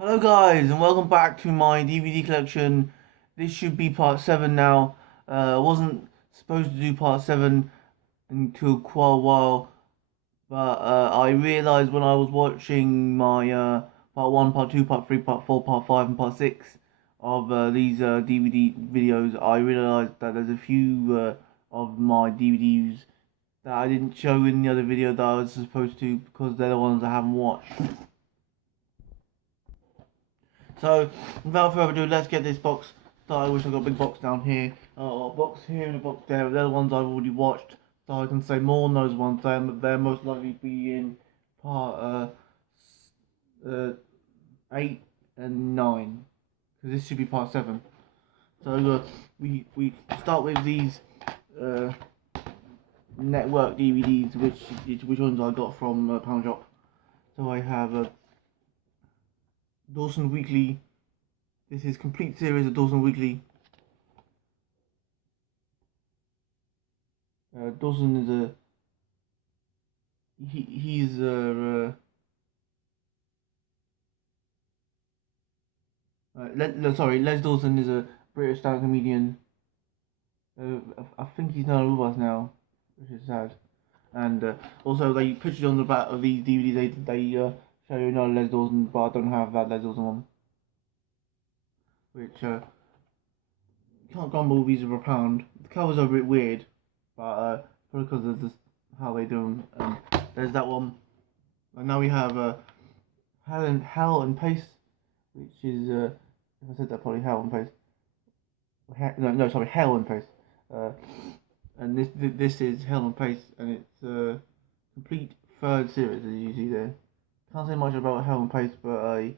Hello guys and welcome back to my DVD collection. This should be part 7 now. I wasn't supposed to do part 7 until quite a while, but I realised when I was watching my part 1, part 2, part 3, part 4, part 5 and part 6 of these DVD videos, I realised that there's a few of my DVDs that I didn't show in the other video that I was supposed to because they're the ones I haven't watched. So, without further ado, let's get this box started. Which I've got a big box down here, a box here and a box there. They're the ones I've already watched, so I can say more on those ones. They're most likely to be in part 8 and 9, because this should be part 7. So we start with these network DVDs, which ones I got from Pound Shop. So I have Dawson Weekly. This is complete series of Dawson Weekly. Dawson is he's Les Dawson is a British stand-up comedian. I think he's no with us now, which is sad. And also they pictured on the back of these DVDs. They show you another Les Dawson, but I don't have that Les Dawson one. Which can't grumble, these are £1. The covers are a bit weird, but probably because of just how they do them. There's that one. And now we have Hell and Pace, which is if I said that probably Hell and Pace. No, sorry, Hell and Pace. And this is Hell and Pace, and it's a complete third series, as you see there. Can't say much about Hell and Pace, but I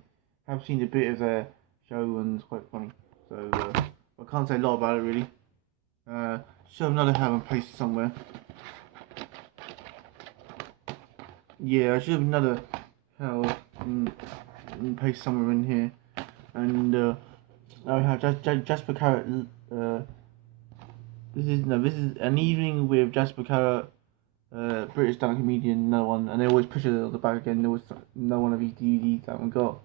have seen a bit of their show and it's quite funny. So I can't say a lot about it really. Should have another Hell and Pace somewhere. Yeah, I should have another Hell and Pace somewhere in here. And I have Jasper Carrot. This is An Evening with Jasper Carrot, British stand-up comedian, no one, and they always push it at the back again. There was no one of these DVDs that I haven't got.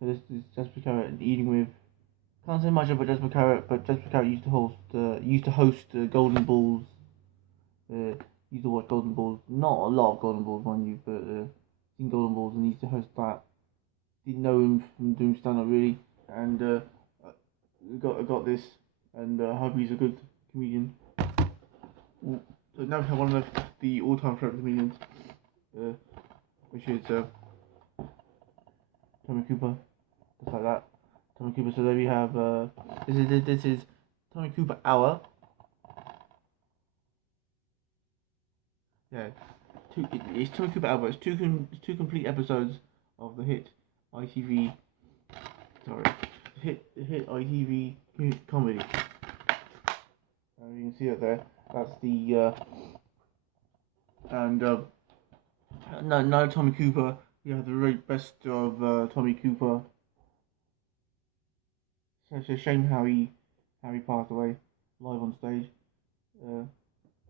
So this is Jasper Carrot Eating With. Can't say much about Jasper Carrot, but Jasper Carrot used to host Golden Balls. Used to watch Golden Balls, not a lot of Golden Balls, mind you, but seen Golden Balls and used to host that. Didn't know him from doing stand-up really, and got this, and I hope he's a good comedian. So now we have one of the all-time favorite comedians, which is Tommy Cooper, just like that. Tommy Cooper. So there we have this is Tommy Cooper Hour. Yeah, it's Tommy Cooper Hour. It's two complete episodes of the hit ITV. Sorry, hit ITV comedy. You can see it there. That's the and no Tommy Cooper. We have the very best of Tommy Cooper. So it's a shame how he passed away live on stage.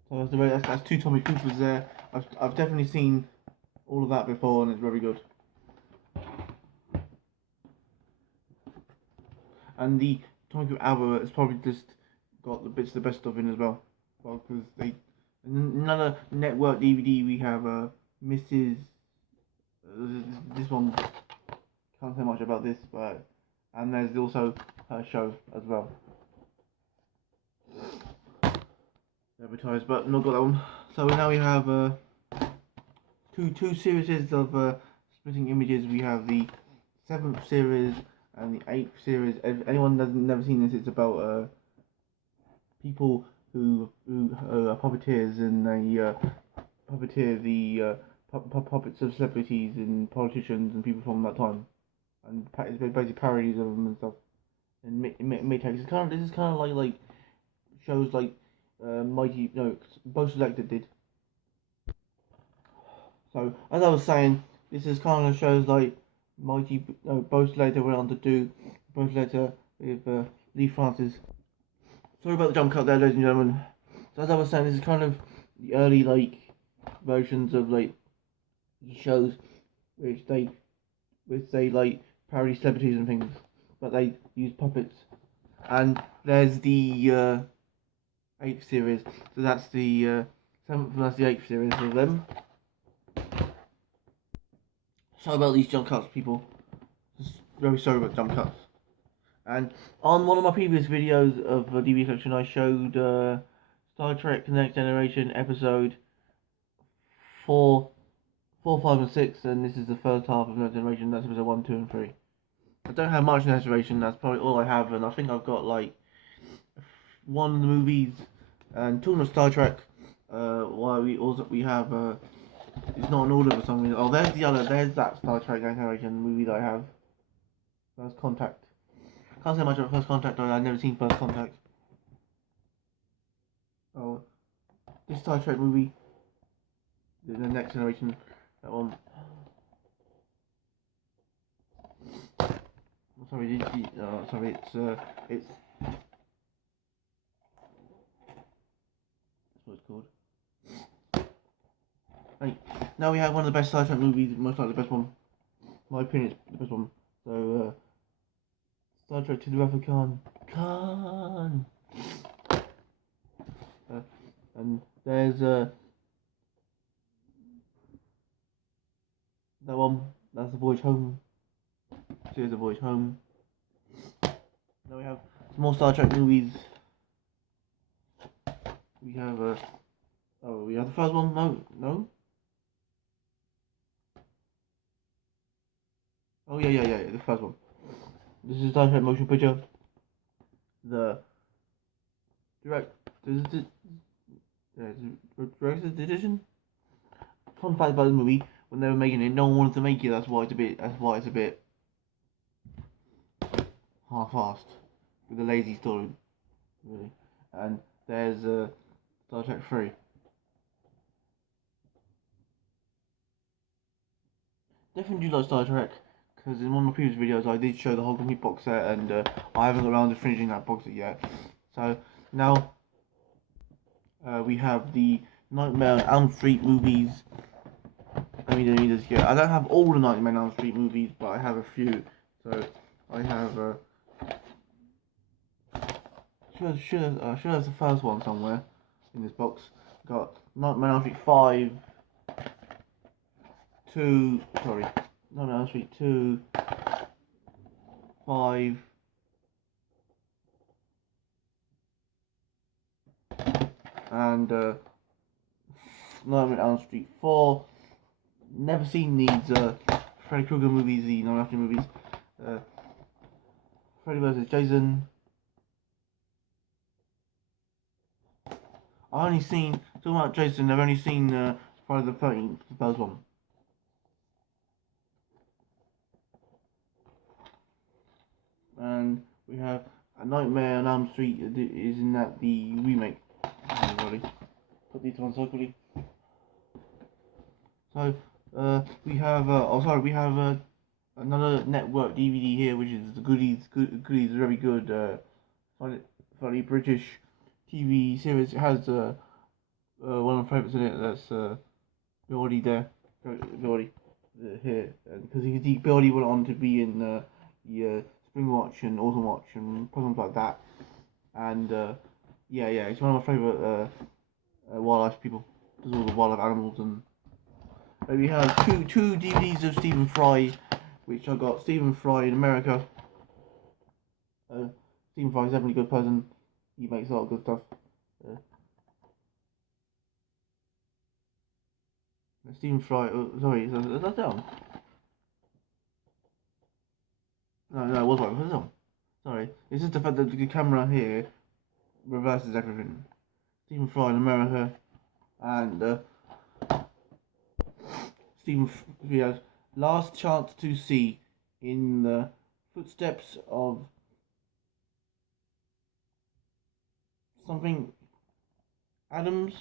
So that's two Tommy Coopers there. I've definitely seen all of that before, and it's very good. And the Tommy Cooper album has probably just got the best of it as well. Well, because another network DVD we have Mrs. This one can't say much about this, but and there's also her show as well. Advertised, but not got that one. So now we have two series of splitting images. We have the 7th series and the 8th series. If anyone never seen this, it's about people who are puppeteers, and they puppeteer the puppets of celebrities and politicians and people from that time, and it's basically parodies of them and stuff. And this is kind of like shows like Both Selected did. So as I was saying, this is kind of shows like Both Selected went on to do Both Selected with Lee Francis. Sorry about the jump cut there, ladies and gentlemen. So as I was saying, this is kind of the early versions of shows which they which they like parody celebrities and things, but they use puppets. And there's the 8th series, so that's the 7th, that's the 8th series of them. Sorry about these jump cuts, people. Just very sorry about jump cuts. And on one of my previous videos of a DVD collection, I showed Star Trek: The Next Generation episode 4, 4, 5, and 6, and this is the first half of Next Generation. That's episode 1, 2, and 3. I don't have much Next Generation. That's probably all I have, and I think I've got like one of the movies. And talking about Star Trek, why we have it's not an order for some reason. Oh, there's that Star Trek Next Generation movie that I have. First Contact. Can't say much about First Contact, I've never seen First Contact. Oh, this Star Trek movie, the Next Generation, that one. Sorry, sorry, it's that's what it's called. Right, now we have one of the best Star Trek movies, most likely the best one. In my opinion, it's the best one. So, Star Trek to the Wrath of Khan. And there's that one. That's The Voyage Home. Here's The Voyage Home. Now we have some more Star Trek movies. We have we have the first one. No. Oh yeah, the first one. This is Star Trek motion picture. The director's edition. Fun fact about the movie: when they were making it, no one wanted to make it. That's why it's a bit half-assed with a lazy story, really. And there's Star Trek 3. Definitely do like Star Trek, because in one of my previous videos I did show the whole complete box set, and I haven't got around to finishing that box set yet. So now we have the Nightmare on Elm Street movies. I don't have all the Nightmare on Elm Street movies, but I have a few. So I have should have the first one somewhere in this box. Got Nightmare on Elm Street 5, 2, sorry, Nightmare on Elm Street 2, 5, and Nightmare on Elm Street 4. Never seen these Freddy Krueger movies, the Nightmare on Elm Street movies. Freddy vs. Jason. I've only seen, talking about Jason, I've only seen Friday the 13th, the first one. And we have A Nightmare on Elm Street, isn't that the remake? Everybody. Put these on so quickly. So, we have, we have another network DVD here, which is the Goodies, very good, funny British TV series. It has one of my favourites in it. That's Birdie there, Birdie here, because Birdie went on to be in the Spring Watch and Autumn Watch and programs like that. And yeah, he's one of my favourite wildlife people. Does all the wildlife animals. And we have two DVDs of Stephen Fry, which I got. Stephen Fry in America. Stephen Fry is definitely a good person. He makes a lot of good stuff. Stephen Fry. Sorry, is that down? No, it was right. Put it on. Sorry, it's just the fact that the camera here reverses everything. Stephen Fry in America, and we have Last Chance to See, in the footsteps of something Adams,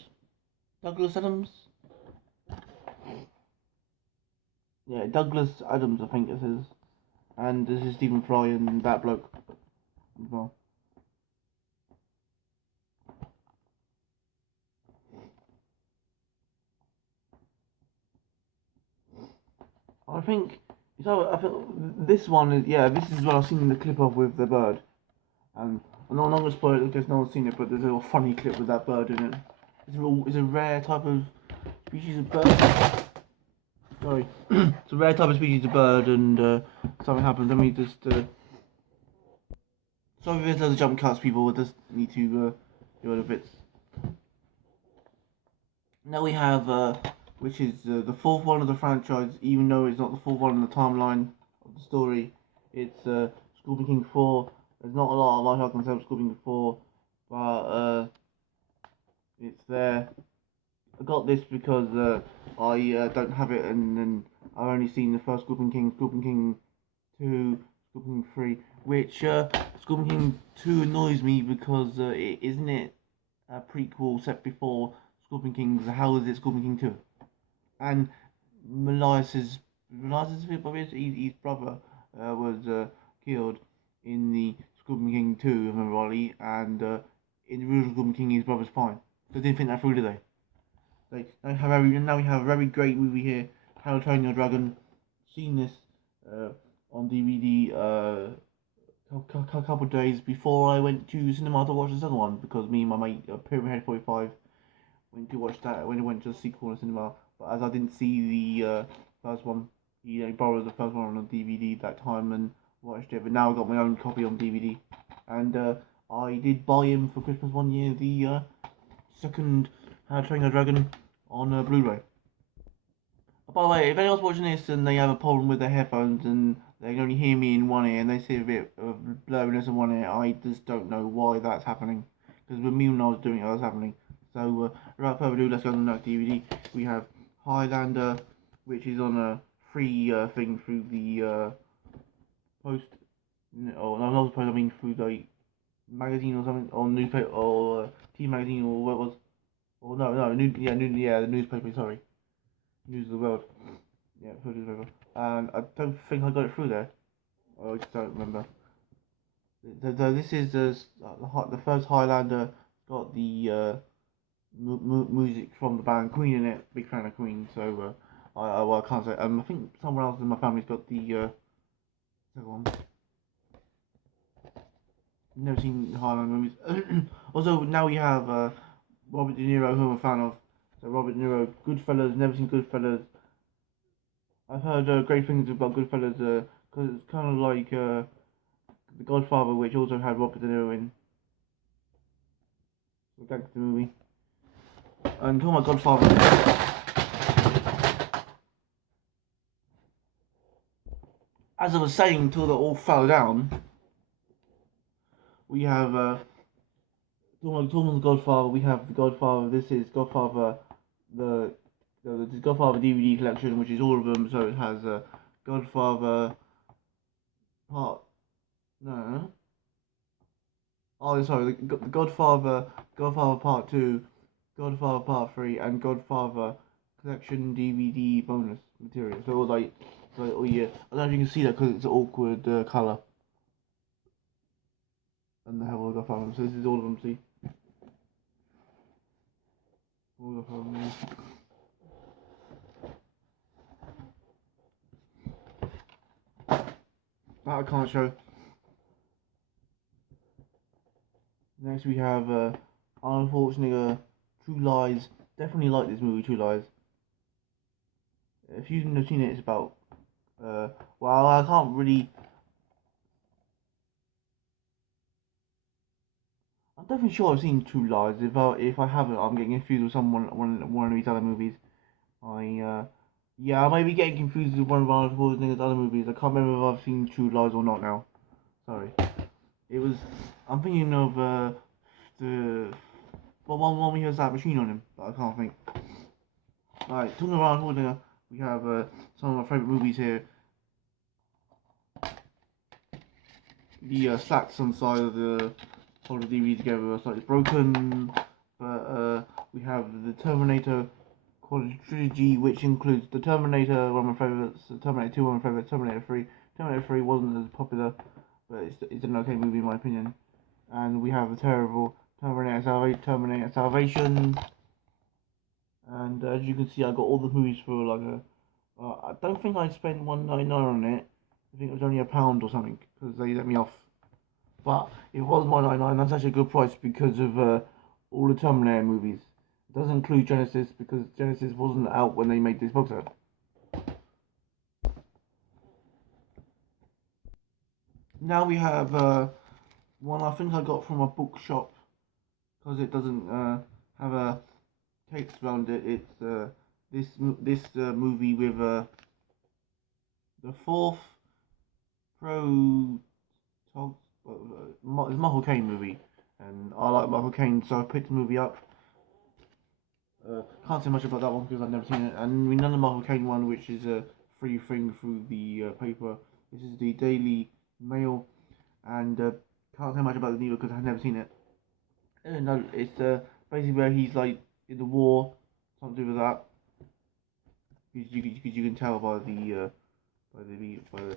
Douglas Adams. Yeah, Douglas Adams, I think it is. And this is Stephen Fry and that bloke as well. I think So I feel this one is this is what I've seen the clip of with the bird, and I'm not gonna spoil it because no one's seen it, but there's a little funny clip with that bird in it. It's a rare type of species of bird. Sorry, it's a rare type of species of bird, and something happens. Let me just. Sorry if there's loads of jump cuts, people. We just need to do other bits. Now we have, which is the fourth one of the franchise, even though it's not the fourth one in the timeline of the story. It's Scorpion King 4. There's not a lot of light I can say of Scorpion King 4, but it's there. I got this because I don't have it, and then I've only seen the first Scorpion King 2, Scorpion King 3, which Scorpion King 2 annoys me because isn't it a prequel set before Scorpion King? How is it Scorpion King 2? And Elias's his brother was killed in the Scorpion King 2, if I remember rightly, and in the original Scorpion King his brother's fine. So they didn't think that through, did they? Now we have a very great movie here, How to Train Your Dragon. Seen this on DVD a couple of days before I went to cinema to watch this other one, because me and my mate Pyramid Head 45 went to watch that when we went to the sequel in the cinema. But as I didn't see the first one, he borrowed the first one on DVD that time and watched it. But now I got my own copy on DVD, and I did buy him for Christmas one year the second How to Train Your Dragon on Blu-ray. By the way, if anyone's watching this and they have a problem with their headphones and they can only hear me in one ear and they see a bit of blurriness in one ear, I just don't know why that's happening. Because with me when I was doing it, that was happening. So, without further ado, let's go on the next DVD. We have Highlander, which is on a free thing through the post. Or no, not post, I mean through the magazine or something, or newspaper, or TV magazine, or what it was. Or the newspaper, sorry. News of the World. Yeah, through the newspaper. And I don't think I got it through there. I just don't remember. So this is the first Highlander. Got the music from the band Queen in it. Big fan of Queen, so I can't say. I think someone else in my family's got the second one. Never seen Highlander movies. Also, now we have Robert De Niro, who I'm a fan of. So Robert De Niro, Goodfellas. Never seen Goodfellas. I've heard great things about Goodfellas because it's kind of like The Godfather, which also had Robert De Niro in. The gangster movie. And talking about Godfather, as I was saying, until they all fell down, we have talking about the Godfather. We have the Godfather. This is Godfather, the Godfather DVD collection, which is all of them. So it has Godfather Part no. Oh, sorry, the Godfather Part 2, Godfather Part 3, and Godfather Collection DVD bonus material. So it was like, oh yeah, I don't know if you can see that because it's an awkward colour. And they have all the Godfather. So this is all of them, see? All the Godfather. That I can't show. Next we have Arnold Schwarzenegger, True Lies. Definitely like this movie, True Lies. If you haven't seen it, it's about well, I can't really. I'm definitely sure I've seen True Lies. If I haven't, I'm getting confused with one of these other movies. I may be getting confused with one of Arnold Schwarzenegger's other movies. I can't remember if I've seen True Lies or not now. Sorry. It was. I'm thinking of one he has that machine on him, but I can't think. Right, talking about Arnold Schwarzenegger, we have some of my favourite movies here. The slats on the side of the whole DVD together are slightly broken, but we have the Terminator trilogy, which includes the Terminator, one of my favourites, Terminator 2, one of my favourites, Terminator 3. Terminator 3 wasn't as popular, but it's an okay movie in my opinion. And we have the terrible Terminator Salvation. And as you can see, I got all the movies for like I don't think I spent £1.99 on it. I think it was only £1 or something because they let me off. But it was £1.99. That's actually a good price because of all the Terminator movies. It doesn't include Genesis because Genesis wasn't out when they made this box set. Now we have one I think I got from a bookshop because it doesn't have a text around it. It's this movie with the fourth pro it's Michael Caine movie, and I like Michael Caine, so I picked the movie up. Can't say much about that one because I've never seen it, and we know the Michael Caine one, which is a free thing through the paper. This is the Daily Mail, and can't say much about it either because I've never seen it. No, it's basically where he's like in the war, something to do with that. Because you can tell by the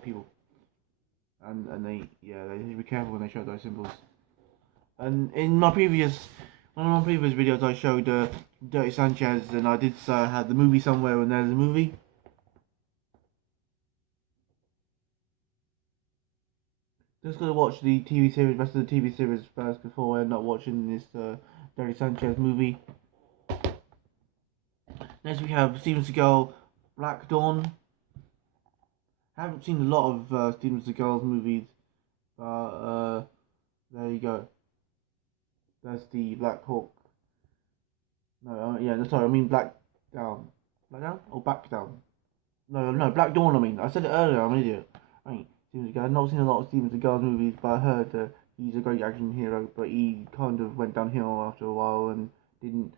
people, and they should be careful when they show those symbols. And in one of my previous videos, I showed Dirty Sanchez, and I did had the movie somewhere, and there's a movie. Just gotta watch the TV series, rest of the TV series first before I end up watching this Dirty Sanchez movie. Next we have Steven Seagal, Black Dawn. Haven't seen a lot of Steven Seagal's movies, but there you go. That's the Black Hawk. No, sorry, I mean Black Down. Black Down or Back Down? No, Black Dawn. I mean, I said it earlier. I'm an idiot. I mean, Steven Seagal. I've not seen a lot of Steven Seagal's movies, but I heard he's a great action hero. But he kind of went downhill after a while and didn't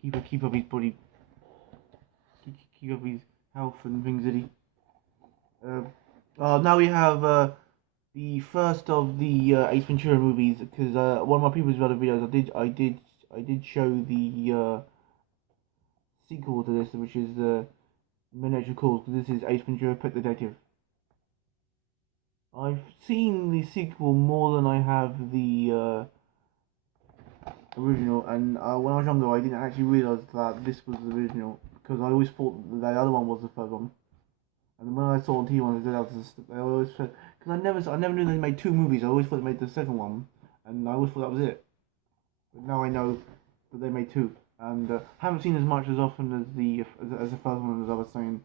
keep up his body, keep up his health and things, did he? Now we have the first of the Ace Ventura movies because one of my previous other videos I did show the sequel to this, which is Miniature Calls, because this is Ace Ventura: Pet Detective. I've seen the sequel more than I have the original, and when I was younger, I didn't actually realise that this was the original because I always thought that the other one was the third one. And when I saw on T1, I always said, because I never knew they made two movies. I always thought they made the second one, and I always thought that was it. But now I know that they made two, and haven't seen as much as often as the first one, as I was saying.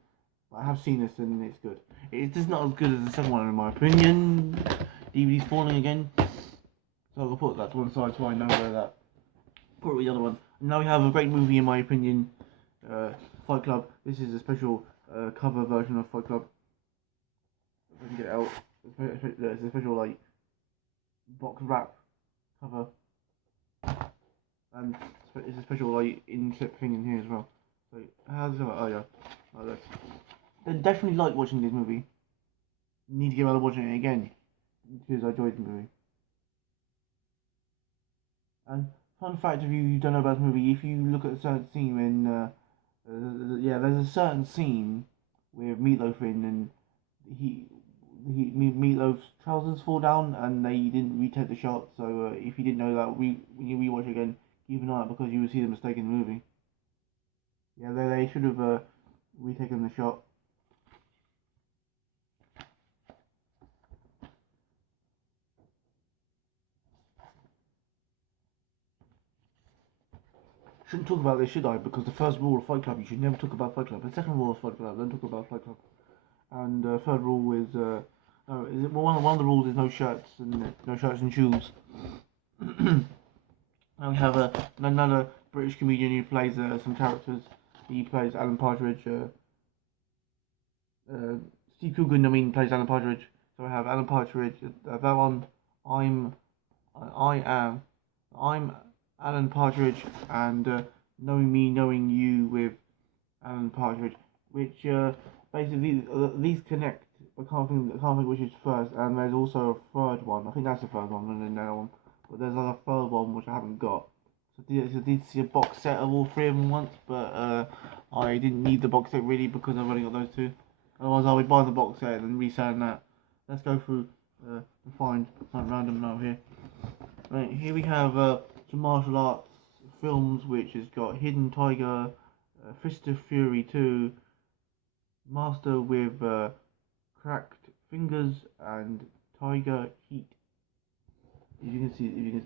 But I have seen this, and it's good. It's just not as good as the second one, in my opinion. DVD's falling again, so I'll put that to one side so I know where that. Put it with the other one. And now we have a great movie, in my opinion, Fight Club. This is a special cover version of Fight Club. If I can get it out. It's a special like box wrap cover, and it's a special like in-clip thing in here as well. So how's it? Oh yeah, like this. Then definitely like watching this movie. Need to get around to watching it again because I enjoyed the movie. And fun fact, if you don't know about the movie, if you look at a certain scene when there's a certain scene with Meatloaf in, and Meatloaf's trousers fall down, and they didn't retake the shot. So if you didn't know that, when you rewatch it again, keep an eye out because you will see the mistake in the movie. Yeah, they should have retaken the shot. Shouldn't talk about this, should I? Because the first rule of Fight Club, you should never talk about Fight Club. The second rule of Fight Club, don't talk about Fight Club. And third rule is one of the rules is no shirts and shoes. Now we have another British comedian who plays some characters. He plays Alan Partridge. Steve Coogan, plays Alan Partridge. So I have Alan Partridge. That one, I'm Alan Partridge, and Knowing Me, Knowing You with Alan Partridge, which basically these connect. I can't think which is first, and there's also a third one. I think that's the third one, and then that one. But there's like a third one which I haven't got. So I did see a box set of all three of them once, but I didn't need the box set really because I've only got those two. Otherwise, I would buy the box set and reselling that. Let's go through and find something random now here. Right, here we have some martial arts films, which has got Hidden Tiger, Fist of Fury 2, Master with cracked fingers and tiger heat. If you can see,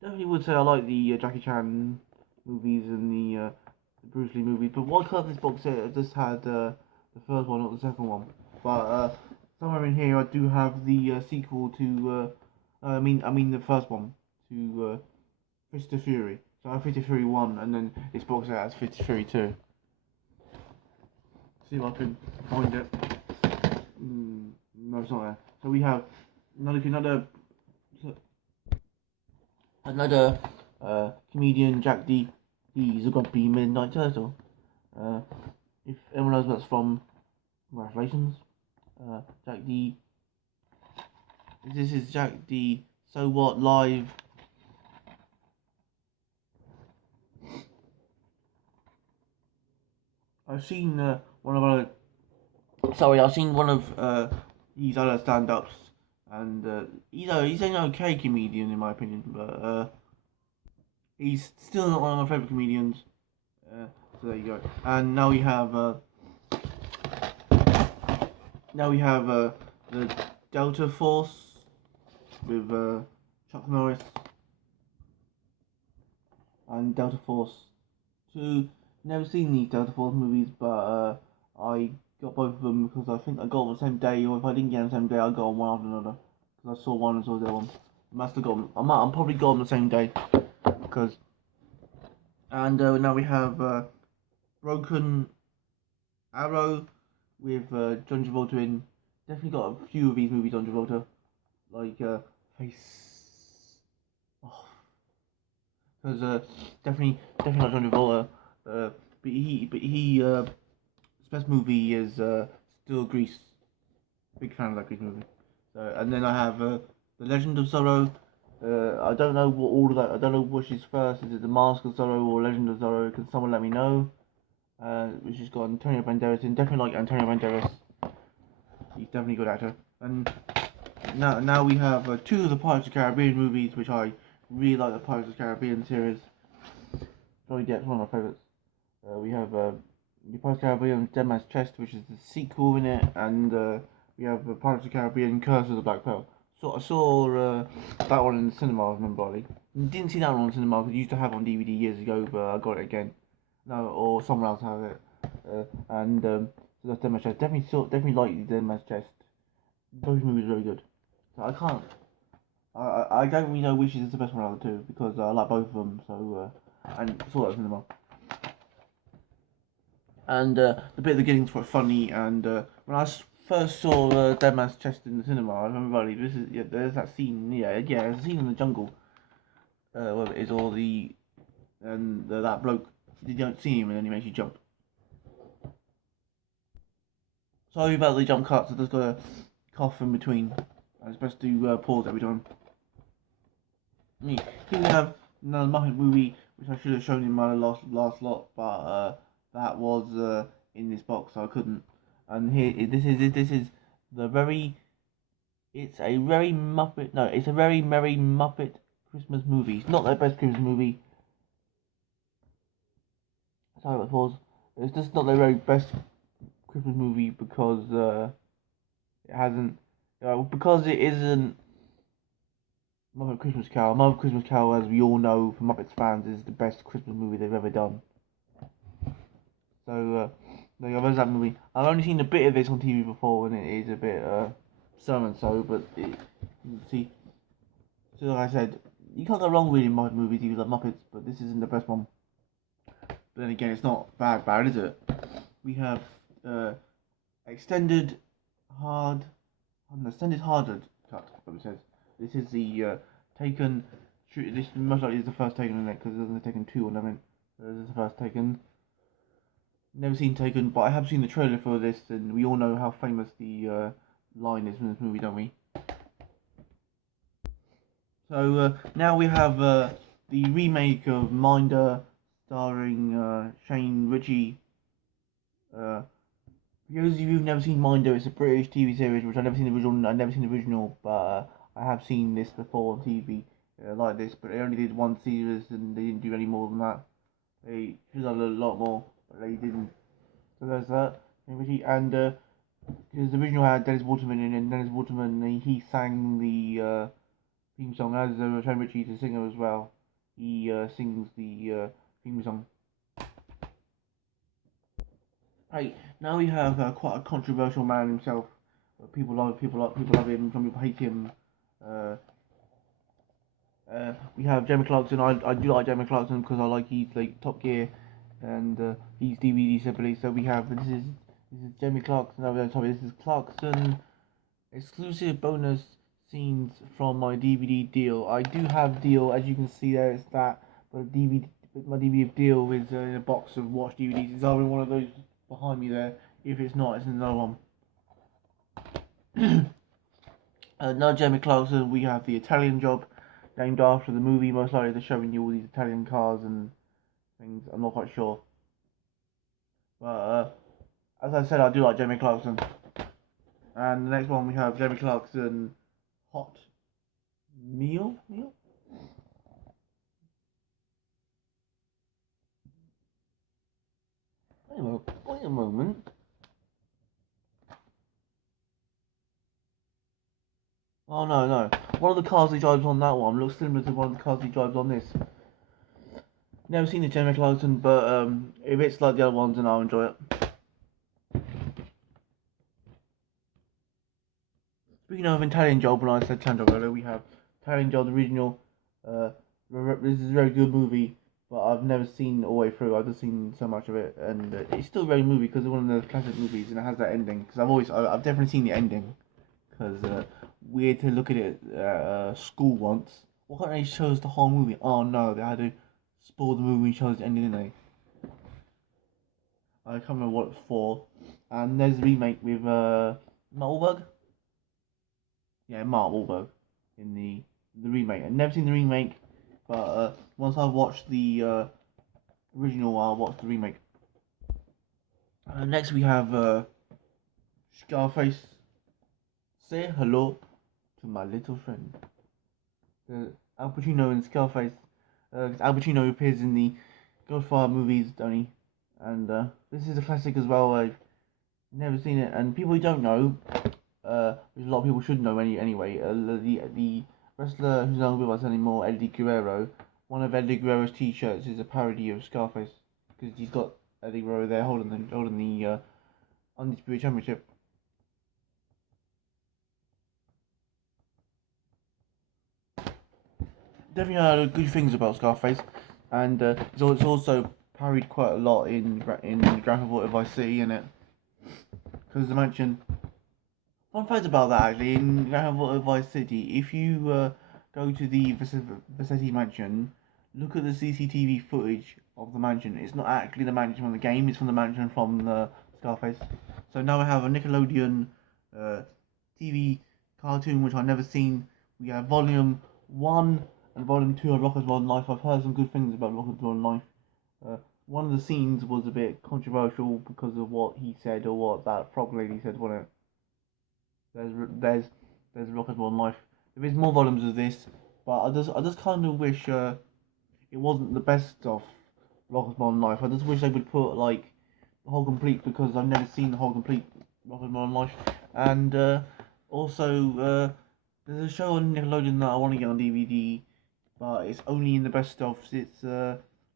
definitely would say I like the Jackie Chan movies and the Bruce Lee movies, but why can't this box set have just had the first one, not the second one? But somewhere in here I do have the sequel to, I mean the first one to Fist of Fury. So I have Fist of Fury 1, and then this box set has Fist of Fury 2. See if I can find it. No, it's not there. So we have another comedian, Jack D. He's a grumpy Midnight Turtle. If anyone knows that's from, congratulations. Jack D. This is Jack D. So What Live. I've seen I've seen one of his other stand-ups, and he's an okay comedian in my opinion, but he's still not one of my favourite comedians. So there you go. And now we have the Delta Force with Chuck Norris and Delta Force 2. Never seen these Delta Force movies, but I got both of them because I think I got them on the same day, or if I didn't get them on the same day, I got them one after another. Because I saw one and saw the other one. I must have got them. I'm probably got them the same day. Because. And now we have Broken Arrow with John Travolta in. Definitely got a few of these movies on Travolta, like Face Off. Because definitely like John Travolta. But his best movie is still Grease. Big fan of that Grease movie. So, and then I have The Legend of Zorro. I don't know what order that. I don't know which is first. Is it The Mask of Zorro or Legend of Zorro? Can someone let me know? Which has got Antonio Banderas in. Definitely like Antonio Banderas. He's definitely a good actor. And now we have two of the Pirates of the Caribbean movies, which I really like. The Pirates of the Caribbean series. Johnny Depp's one of my favourites. We have the Pirates of the Caribbean Dead Man's Chest, which is the sequel in it, and we have the Pirates of the Caribbean Curse of the Black Pearl. So I saw that one in the cinema, I remember. Didn't see that one in the cinema because I used to have it on DVD years ago, but I got it again. No, or someone else has it. So that's Dead Man's Chest. Definitely like the Dead Man's Chest. Both movies are very good. So I don't really know which is the best one out of the two because I like both of them. So and saw that in the cinema. And the bit at the beginning's quite funny. And when I first saw Dead Man's Chest in the cinema, I remember there's that scene. There's a scene in the jungle. Well, it is all that bloke. You don't see him, and then he makes you jump. Sorry about the jump cuts. I just got a cough in between. I'm supposed to pause every time. Here we have another Muppet movie, which I should have shown in my last lot, but that was in this box, so I couldn't. And here, this is the very. It's a very Muppet. No, it's a very merry Muppet Christmas movie. It's not their best Christmas movie. Sorry about the pause. It's just not their very best Christmas movie because it hasn't. Because it isn't Muppet Christmas Carol. Muppet Christmas Carol, as we all know from Muppets fans, is the best Christmas movie they've ever done. So there's that movie. I've only seen a bit of this on TV before, and it is a bit so and so. But see, so like I said, you can't go wrong with Muppet movies. You like Muppets, but this isn't the best one. But then again, it's not bad, is it? We have extended hard cut. What it says. This is the Taken. This most likely is the first Taken in it because there's Taken 2 on them. This is the first Taken. Never seen Taken, but I have seen the trailer for this, and we all know how famous the line is from this movie, don't we? So now we have the remake of Minder, starring Shane Ritchie. For those of you who've never seen Minder, it's a British TV series which I've never seen the original, but I have seen this before on TV like this, but they only did one series and they didn't do any more than that. They should have done a lot more, but they didn't. So there's that. And because the original had Dennis Waterman in it, and Dennis Waterman he sang the theme song as Shane Ritchie's a singer as well. He sings the theme song. Right, now we have quite a controversial man himself. People love him, some people hate him. We have Jeremy Clarkson. I do like Jeremy Clarkson because I like his like Top Gear and his DVD separately. So we have this is Jeremy Clarkson. No, sorry, this is Clarkson exclusive bonus scenes from my DVD deal. I do have deal, as you can see there. It's that, but my DVD deal is in a box of watch DVDs. It's either one of those behind me there. If it's not, it's another one. Now Jeremy Clarkson, we have the Italian Job, named after the movie. Most likely they're showing you all these Italian cars and things. I'm not quite sure, but as I said, I do like Jeremy Clarkson. And the next one we have Jeremy Clarkson, Hot Meal. Wait a moment. Oh no. One of the cars he drives on that one looks similar to one of the cars he drives on this. Never seen the Jeremy Clarkson, but if it's like the other ones, then I'll enjoy it. Speaking of Italian Job, when I said Italian Job earlier, we have Italian Job, the original. This is a very good movie, but I've never seen it all the way through. I've just seen so much of it, and it's still a very movie because it's one of the classic movies, and it has that ending. Because I've definitely seen the ending. Because we had to look at it at school once. Why can't they show us the whole movie? Oh no, they had to spoil the movie and show us the ending, didn't they? I can't remember what it's for. And there's the remake with Mark Wahlberg. Yeah, Mark Wahlberg in the remake. I've never seen the remake, but once I watched the original, I'll watch the remake. Next we have Scarface. Say hello to my little friend. Al Pacino in Scarface. Al Pacino appears in the Goodfellas movies, don't he? And this is a classic as well. I've never seen it, and people who don't know, which a lot of people should know anyway. The wrestler who's not with us anymore, Eddie Guerrero. One of Eddie Guerrero's T-shirts is a parody of Scarface because he's got Eddie Guerrero there holding the Undisputed Championship. Definitely heard good things about Scarface, and it's also parodied quite a lot in Grand Theft Auto Vice City, in it. Because the mansion. Fun fact about that actually, in Grand Theft Auto Vice City, if you go to the Vicetti mansion, look at the CCTV footage of the mansion. It's not actually the mansion from the game; it's from the mansion from the Scarface. So now we have a Nickelodeon TV cartoon which I've never seen. We have Volume 1 and Volume 2 of Rocko's Modern Life. I've heard some good things about Rocko's Modern Life. One of the scenes was a bit controversial because of what he said or what that frog lady said, wasn't it? There's Rocko's Modern Life. There is more volumes of this, but I just kind of wish it wasn't the best of Rocko's Modern Life. I just wish they would put like the whole complete, because I've never seen the whole complete Rocko's Modern Life. And also there's a show on Nickelodeon that I want to get on DVD, but it's only in the best of. It's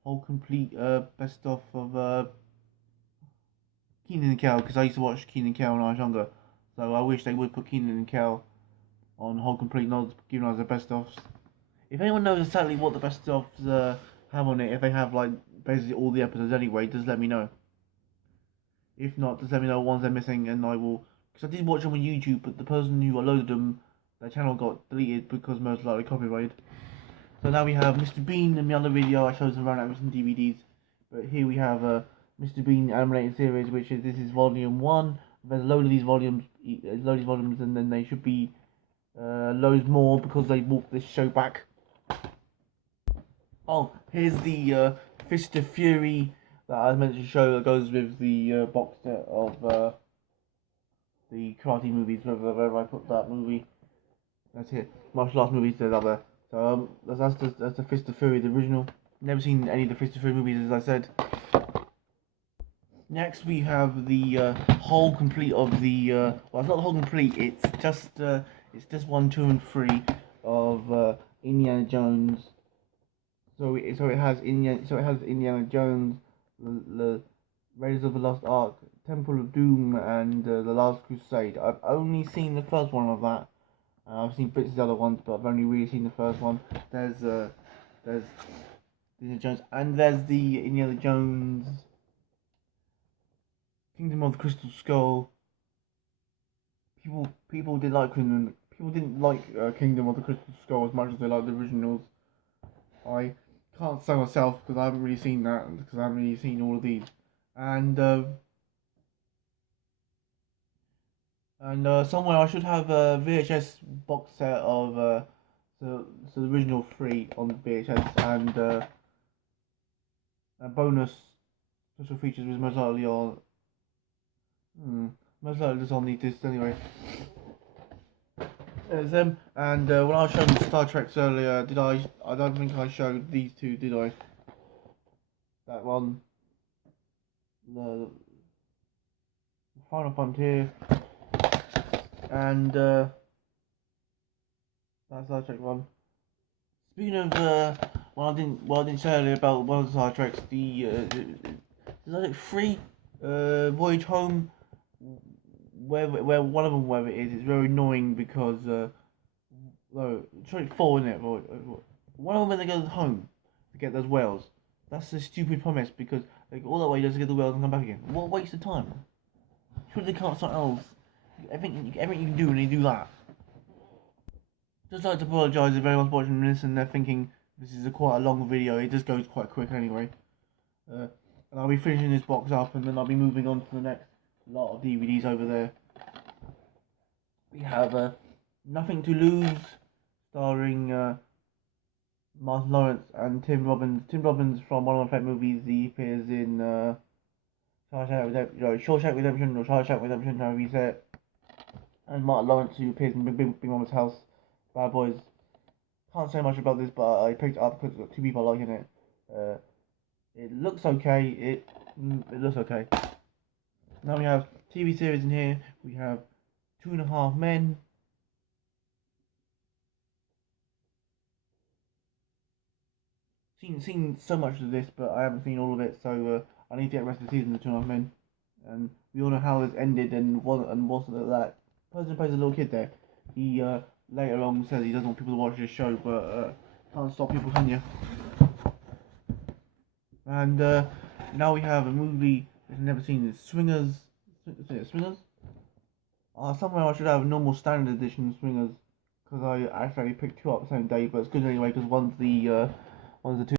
whole complete best of Kenan and Kel, because I used to watch Kenan and Kel when I was younger. So I wish they would put Kenan and Kel on whole complete, not giving us the best ofs. If anyone knows exactly what the best ofs have on it, if they have like basically all the episodes anyway, just let me know. If not, just let me know what ones they're missing, and I will. Because I did watch them on YouTube, but the person who uploaded them, their channel got deleted because most likely copyrighted. So now we have Mr. Bean. In the other video I showed some run out with some DVDs, but here we have Mr. Bean animated series, which is this is volume 1. There's a load of these volumes, and then they should be loads more because they walked this show back. Oh, here's the Fist of Fury that I meant to show that goes with the box set of the karate movies. Wherever I put that movie, that's it. Martial arts movies, there's up there. So that's the Fist of Fury, the original Never seen any of the Fist of Fury movies, as I said. Next we have the whole complete of the well, it's not the whole complete. It's just 1, 2, and 3 of Indiana Jones. So it has Indiana Jones, the Raiders of the Lost Ark, Temple of Doom, and the Last Crusade. I've only seen the first one of that. I've seen bits of the other ones, but I've only really seen the first one. There's Indiana Jones, and there's the Indiana Jones Kingdom of the Crystal Skull. People did like Kingdom. People didn't like Kingdom of the Crystal Skull as much as they liked the originals. I can't say myself because I haven't really seen that, because I haven't really seen all of these. And somewhere I should have a VHS box set of so the original 3 on VHS, and a bonus special features was most likely on. Most likely just on the disc anyway. There's them, and when I was showing Star Treks earlier, did I don't think I showed these two, did I? That one, the Final Frontier, and that Star Trek one. Speaking of what I didn't say earlier about one of the Star Treks, the Star Trek 3, Voyage Home, where one of them, wherever it is, it's very annoying because no, Trek 4, isn't it? One of them, when they go home to get those whales, that's a stupid premise, because they go all that way just to get the whales and come back again. What a waste of time! Surely they can't something else. Everything you can do when you do that. Just like to apologise if anyone's watching this and they're thinking this is quite a long video. It just goes quite quick anyway. And I'll be finishing this box up, and then I'll be moving on to the next lot of DVDs over there. We have Nothing to Lose, starring Martin Lawrence and Tim Robbins. Tim Robbins from one of my favourite movies. He appears in Shawshank Redemption, or Shawshank Redemption, however you say it. And Martin Lawrence, who appears in Big Mama's House, Bad Boys. Can't say much about this, but I picked it up because it's got 2 people liking it. It looks okay. It looks okay. Now we have TV series in here. We have 2.5 Men. Seen so much of this, but I haven't seen all of it, so I need to get the rest of the season of 2.5 Men. And we all know how it's ended, and what's that person who plays a little kid there. He later on says he doesn't want people to watch this show, but can't stop people, can you? And now we have a movie I've never seen. It's Swingers. Swingers? Somewhere I should have a normal standard edition of Swingers, because I actually picked 2 up the same day, but it's good anyway because one's the 2